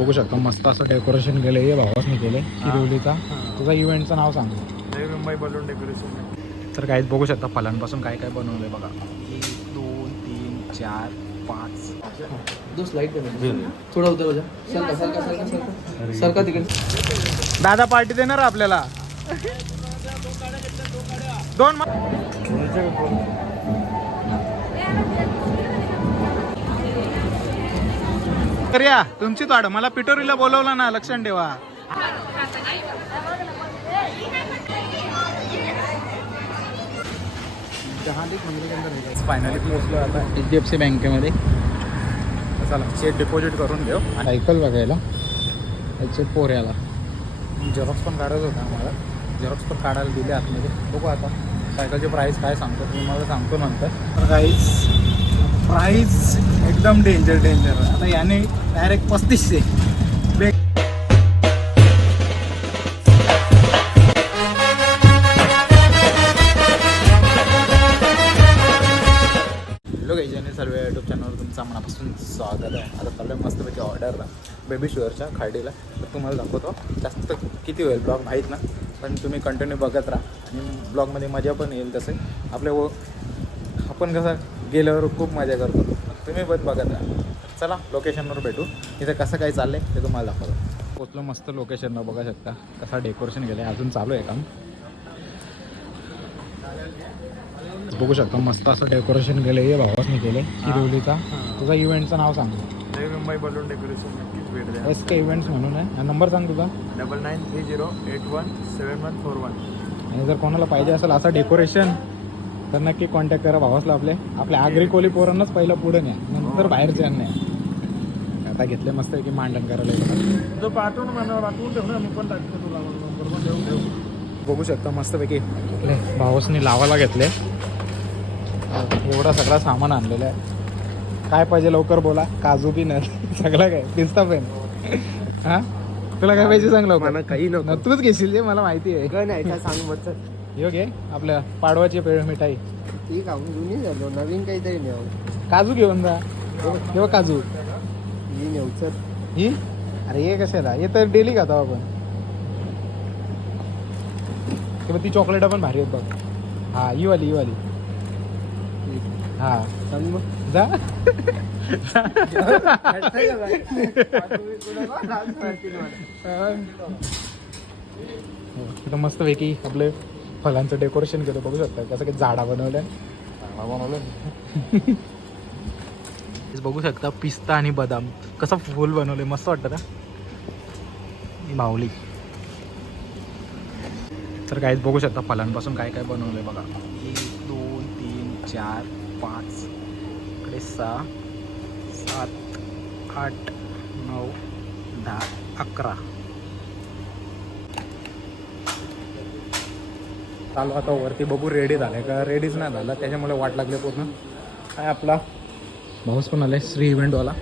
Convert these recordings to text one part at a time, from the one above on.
बघू शकता मस्त असं डेकोरेशन केलं आहे भावासनी केलं किरवलीचा तुझा इव्हेंटचं नाव सांग. नवी मुंबई बलून डेकोरेशन तर काहीच बघू शकता फलांपासून काय काय बनवलंय बघा. एक दोन तीन चार पाच. दो स्लाइड कर थोड़ा उधर जा सरका सरका सरका सरका सरका तिकडे. दादा पार्टी देणार आपल्याला. दोन तर या तुमची वाढ मला पिटोरीला बोलवलं ना लक्षात ठेवा. फायनली पोहोचलो आता एच डी एफ सी बँकेमध्ये चला चेक डिपॉझिट करून घेऊ. सायकल बघायला. याचे पोऱ्याला झेरॉक्स पण काढायचं होता आम्हाला. झेरॉक्स पण काढायला दिले आतमध्ये. बघू आता. सायकलची प्राईस काय सांगतो मी मला सांगतो नंतर. प्राईस प्राईस एकदम डेंजर डेंजर आता याने डायरेक्ट पस्तीसशे. सर्व यूट्यूब चॅनलवर तुमचं मनापासून स्वागत आहे. आता चालू आहे मस्तपैकी ऑर्डरला बेबी शुअरच्या खाडीला. तर तुम्हाला दाखवतो जास्त किती होईल ब्लॉग माहीत ना पण तुम्ही कंटिन्यू बघत राहा. आणि ब्लॉगमध्ये मजा पण येईल तसे. आपल्या व आपण कसं गेल्यावर खूप मजा करतो. तुम्ही पण बघत राहा. चला लोकेशनवर भेटू. इथं कसं काय चाललं आहे ते तुम्हाला दाखवतो. पोचलो मस्त लोकेशनला बघा शकता. कसा डेकोरेशन केलं आहे अजून चालू आहे काम. बघू शकता मस्त असं डेकोरेशन केलं आहे भावासनी केलं किरवलीचा तुझा इव्हेंटचं नाव सांग. मुंबई बलून डेकोरेशन नक्कीच भेट द्या. एस के इव्हेंट्स म्हणून आहे. नंबर सांग तुझा. Double nine three zero eight one seven one four one आणि जर कोणाला पाहिजे असेल असं डेकोरेशन तर नक्की कॉन्टॅक्ट करा भावासला आपले. आपल्या आगरी कोली पोरांनाच पहिलं पुढे न्या. नंतर बाहेरचे नाही आता घेतले मस्त की मांडण करायला येतात. पाठवून मला पाठवून मी पण टाकतो तुला. बघू शकता मस्तपैकी. आपले भावासनी लावायला घेतले. एवढा सगळा सामान आणलेलं आहे. काय पाहिजे लवकर बोला. काजू बी नाही. सगळं काय? पिस्ता पेन हा? तुला काय पाहिजे सांग लवकर? मला काही नको. तूच घेशील जे मला माहिती आहे. काय नाही काय सांग मत यो घे आपल्या पाडवाची पेळ मिठाई. ठीक आहे जुनी झालो नवीन काहीतरी नेऊ. काजू घेऊन जा. किंवा काजू. मी नेऊ सर ही? अरे हे कशाला? हे तर डेली खातो आपण. किंवा ती चॉकलेट पण भारी आहेत बघ. हा ही वाली ही वाली. हा. सांग मग. जा. तिथं मस्त पैकी आपले फलांचं डेकोरेशन केलं बघू शकता. कसं काही झाडा बनवल्या बघू शकता पिस्ता आणि बदाम. कसं फुल बनवले मस्त वाटतं ना? माऊली. तर काहीच बघू शकता फलांपासून काय काय बनवलंय बघा. एक दोन तीन चार पाच इकडे सहा सात आठ नऊ दहा अकरा. चालू आता वरती बघू रेडी झाले. का रेडीच नाही झालं. त्याच्यामुळे वाट लागली पूर्ण. काय आपला भाऊस पण आलाय श्री इव्हेंटवाला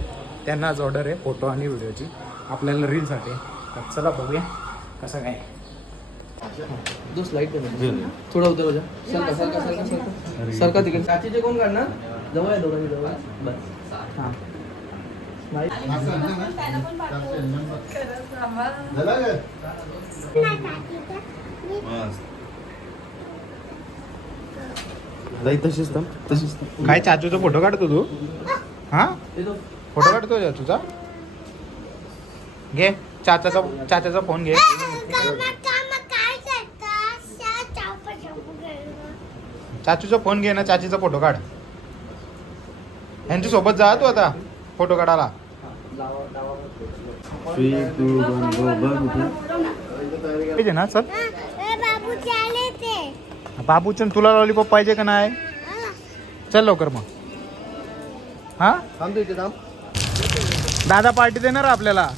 त्यांना आज ऑर्डर आहे फोटो आणि व्हिडिओची आपल्याला रीलसाठी. तर चला बघूया कसं काय. दो स्लाइड कर थोड़ा उधर हो जा सरका सरका सरका सरका. सरका तिकडे. काचीचे कोण काढणार? जवळ आहे दोघांनी जवळ. बस. हां. तशीच थांब तशीच काय चाचूचा फोटो काढतो तू? हा? फोटो काढतो चाचूचा? घे चाचाचा चाचाचा फोन घे. चाचूचा फोन घे ना चाचीचा फोटो काढ. यांच्या सोबत जा तू आता फोटो काढायला. पाहिजे ना चल. बाबू चाले ते बाबूचंद तुला लॉलीपॉप पाहिजे का नाही? चल लवकर मग. हा? थांबतो इथे थांब. दादा पार्टी देणार आपल्याला.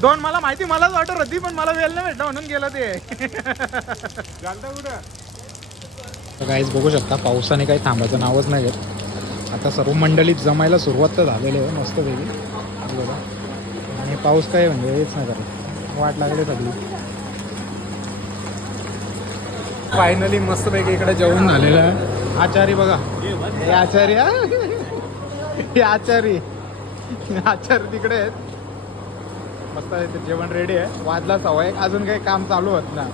दोन मला माहिती मलाच वाटत होती पण मला वेळ नाही भेटला म्हणून गेलं ते. काहीच बघू शकता पावसाने काही थांबायचं नावच नाही घेत आता सर्व मंडळीत जमायला सुरुवात तर झालेली आहे मस्त वेगळी आणि पाऊस काय म्हणजे हेच नाही करत. वाट लागली सगळी. फायनली मस्तपैकी इकडे जेवण झालेलं आहे. आचारी बघा. हे आचारी हे? आचारी. आचार्य तिकडे आहेत. मस्त आहे ते जेवण रेडी आहे. वाजला आहे. अजून काही काम चालू होत ना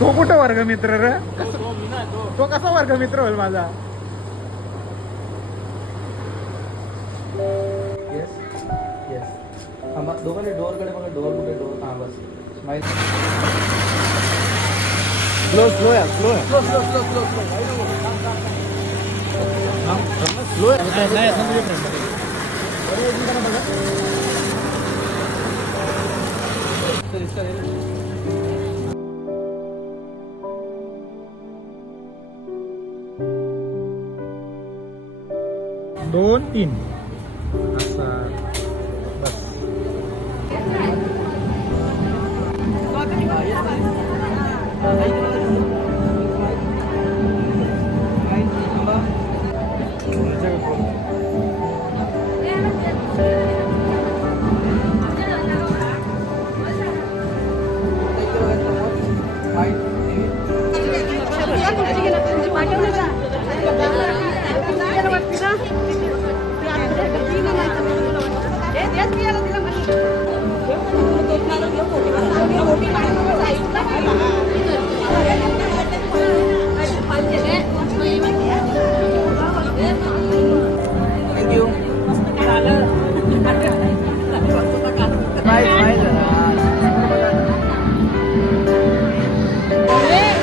तो कुठं वर्ग मित्र रे तो कसा वर्ग मित्र होईल माझा? थांबा दोघांनी डोअरकडे बघा डोअर कुठे डोअर हां बस स्माईल स्लो स्लो आहे स्लो आहे slow slow slow slow slow slow आहे तर इसका ले लो. दोन तीन. असा थँक्यू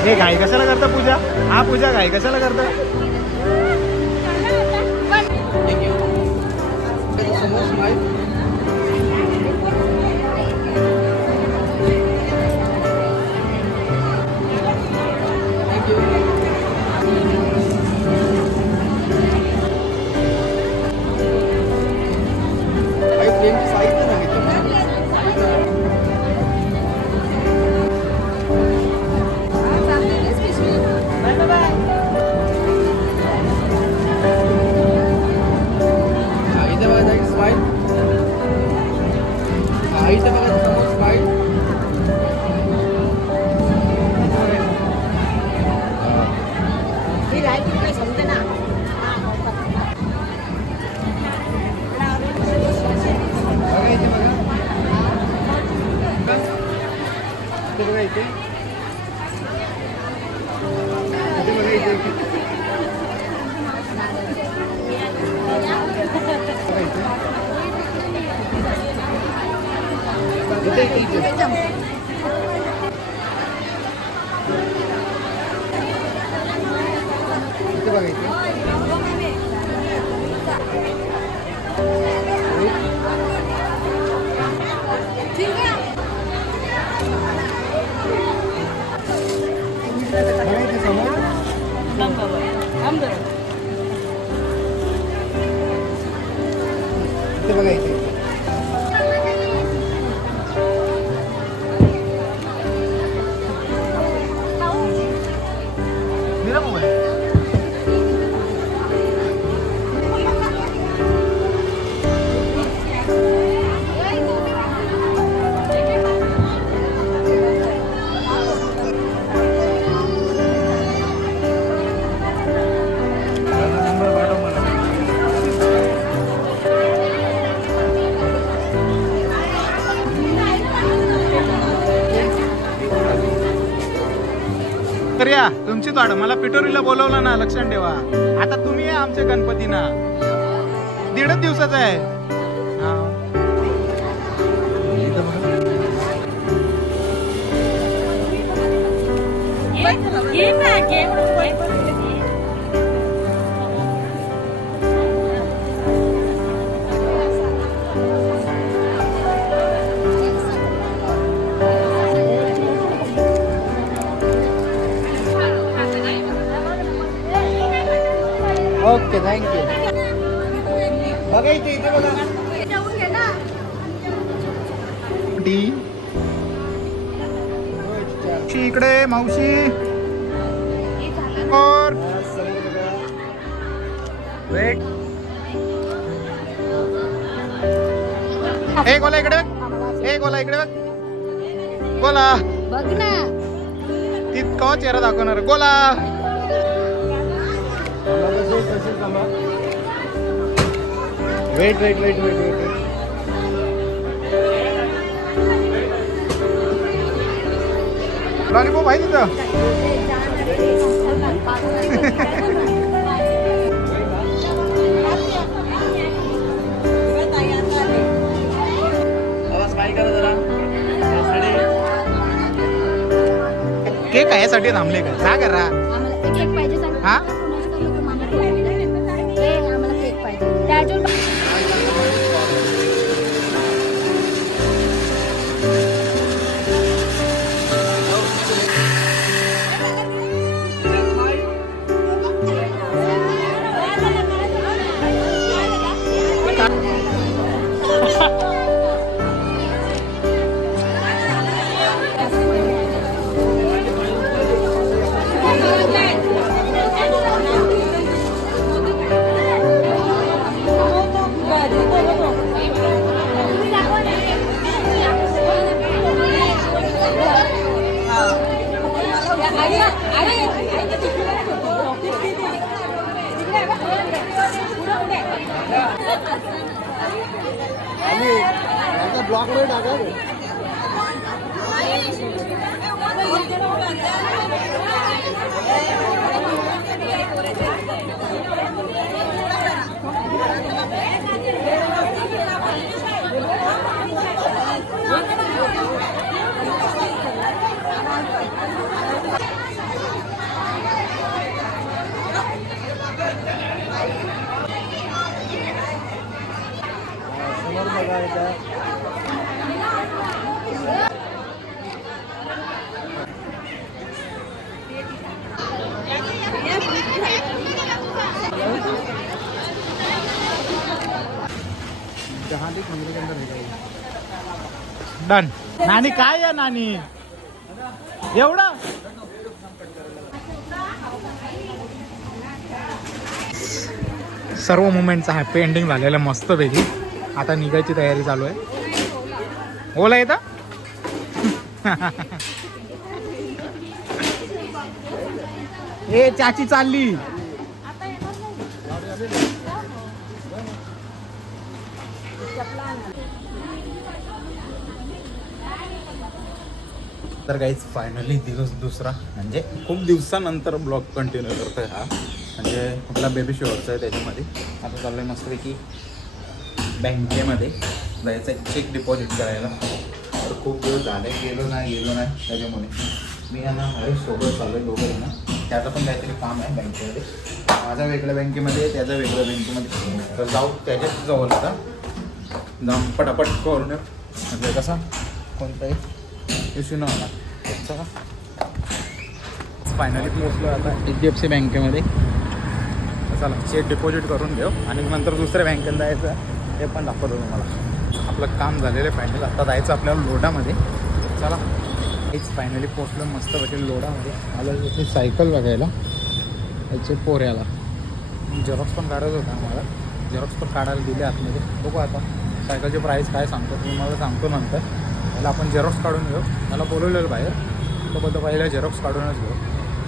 हे घाई कशाला करता पूजा हा पूजा घाई कशाला करता थँक्यू you. इथे इथे इथे या तुमचीच वाट मला पिटोरीला बोलवलं ना लक्षात ठेवा. आता तुम्ही या आमच्या गणपतीना. दीडच दिवसाचा आहे. ओके थँक्यू बघा इथे इथे बघा. मावशी इकडे मावशी. और वेट. ए गोला इकडे. ए गोला इकडे बघ. बोला बघ ना. ती कवा चेहरा दाखवणार. बोला wait wait wait wait wait lollipop आहे तिथं. केक आहे यासाठी थांबले का? जा करा हा? ब्लॉकमध्ये टाका समोर बघा इथं. डन नानी काय या नानी? एवढं? सर्व मुमेंटचा हॅपी एंडिंग झालेला मस्त पैकी. आता निघायची तयारी चालू आहे. ओला येता? ए चाची चालली. तर काहीच फायनली दिवस दुसरा. म्हणजे खूप दिवसानंतर ब्लॉग कंटिन्यू करतो आहे हा. म्हणजे आपला बेबी शोअरचा आहे त्याच्यामध्ये. आता चाललं आहे मस्तपैकी बँकेमध्ये जायचं आहे चेक डिपॉझिट करायला. तर खूप दिवस झाले गेलो नाही गेलो नाही त्याच्यामुळे. मी यांना हरेक सोबत चालू आहे दोघं ना त्याचं पण काहीतरी काम आहे बँकेमध्ये. माझा वेगळ्या बँकेमध्ये आहे, त्याचा वेगळ्या बँकेमध्ये. तर जाऊ त्याच्याच जवळ आता. जाऊन पटापट करून म्हणजे कसा कोणताही इश्यू न होणार. चला. फायनली पोहोचलो आता. एच डी एफ सी बँकेमध्ये. चला चेक डिपॉझिट करून घेऊ. आणि नंतर दुसऱ्या बँकेत जायचं ते पण दाखवतो तुम्हाला. आपलं काम झालेलं आहे फायनल आता जायचं आपल्याला लोडामध्ये. चला. हेच फायनली पोचलो मस्त भेटेल लोडामध्ये. मला इथे सायकल बघायला. याचे पोऱ्याला झेरॉक्स पण काढत होता आम्हाला. झेरॉक्स पण काढायला दिले आतमध्ये. बघू आता. सायकलची प्राईस काय सांगतो तुम्ही मला सांगतो नंतर. त्याला आपण झेरॉक्स काढून घेऊ. मला बोलवलेलं बाहेर. तो बोलतो पहिला झेरॉक्स काढूनच घेऊ.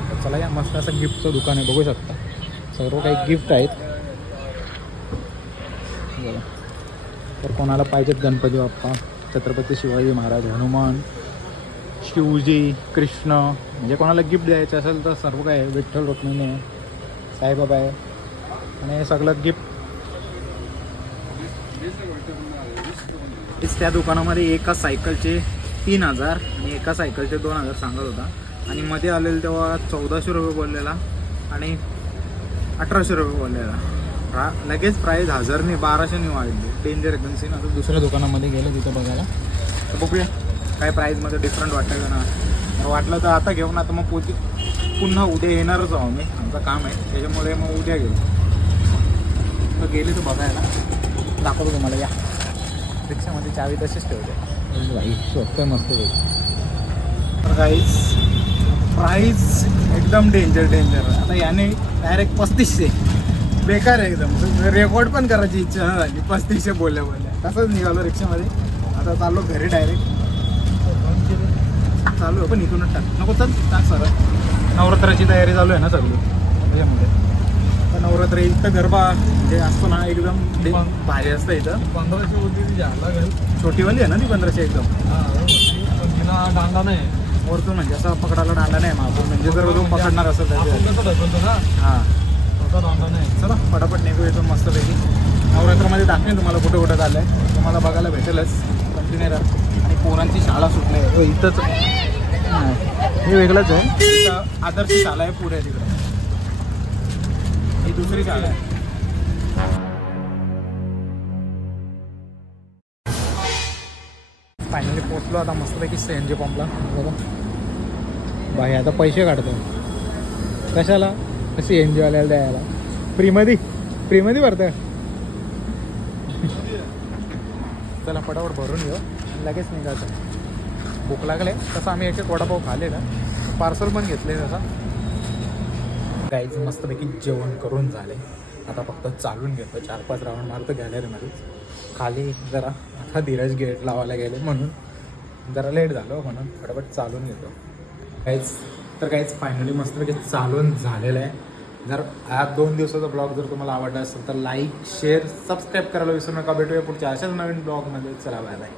तर चला या मस्त असं गिफ्टचं दुकान आहे. बघू शकता. सर्व काही गिफ्ट आहेत. तर कोणाला पाहिजेत गणपती बाप्पा? छत्रपती शिवाजी महाराज हनुमान शिवजी कृष्ण. म्हणजे कोणाला गिफ्ट द्यायचं असेल तर सर्व काय आहे. विठ्ठल रुक्मिणी आहे साईबाबा आहे. आणि हे सगळं गिफ्ट त्या दुकानामध्ये एका सायकलचे तीन हजार आणि एका सायकलचे दोन हजार सांगत होता. आणि मध्ये आलेलं तेव्हा चौदाशे रुपये बोललेला आणि अठराशे रुपये बोललेला. प्रा लगेच प्राईस हजारने बाराशेने वाढली. डेंजर एजन्सी ना दुसऱ्या दुकानामध्ये गेलो तिथं बघायला. तर बघूया काय प्राईजमध्ये डिफरंट वाटतं का ना. वाटलं तर आता घेऊन आता मग पोती पुन्हा उद्या येणारच आहो मी. आमचं काम आहे. त्याच्यामुळे मग उद्या घेऊ तर गेले तर बघायला. दाखवतो तुम्हाला या. रिक्षामध्ये चावी तशीच ठेवते भाई शोधतोय मस्त काहीच प्राईस एकदम डेंजर डेंजर आता याने डायरेक्ट पस्तीसशे. बेकार आहे एकदम. रेकॉर्ड पण करायची इच्छा झाली. पस्तीसशे बोलल्या बोलल्या. तसंच निघालो रिक्षामध्ये. आता चाललो घरी डायरेक्ट चालू आहे पण इथूनच टाक. नको चल. टाक सर नवरात्राची तयारी चालू आहे ना सगळी? त्याच्यामध्ये तर नवरात्र इथं गरबा जे असतो ना एकदम भारी असतं इथं. पंधराशे होती ती लागेल छोटीवाली आहे ना ती पंधराशे एकदम? हा तिला दांडा नाही. वरतून म्हणजे असं पकडायला दांडा नाही मागून म्हणजे जर तो पकडणार असेल तर आपण हां. दांडा नाही. चला फटाफट निघू इथून मस्तपैकी. नवरात्रामध्ये दाखवेन तुम्हाला कुठे कुठं चाललं आहे तुम्हाला बघायला भेटेलच. कंटिन्यू राहा. आणि पोरांची शाळा सुटली आहे. हो, इथंच. हे. वेगळंच आहे. आदर्श शाळा आहे पुढे तिकडे. दुसरी शाळा आहे. फायनली पोचलो आता मस्तपैकी सी एन जी पंपला बघा. बाई आता पैसे काढतो. कशाला? सी एन जीवाल्याला द्यायला. फ्रीमध्ये फ्रीमध्ये भरतं चला फटाफट भरून घेऊ. आणि लगेच निघायचं. भूक लागले. तसं आम्ही एक एक वडापाव खाले ना पार्सल पण घेतले तसा काहीच मस्तपैकी जेवण करून झाले. आता फक्त चालून घेतो. चार पाच राऊंड मारतो गॅलरीमध्ये खाली जरा आता धीरज गेट लावायला गेले म्हणून. जरा लेट झालं हो म्हणून फटाफट चालून घेतो. काहीच तर काहीच फायनली मस्तपैकी चालून झालेलं आहे. जर हा दोन दिवसाचा ब्लॉग जर तुम्हाला आवडला असेल तर लाईक शेअर सबस्क्राईब करायला विसरू नका. भेटूया पुढच्या अशाच नवीन ब्लॉगमध्ये. चला बाय बाय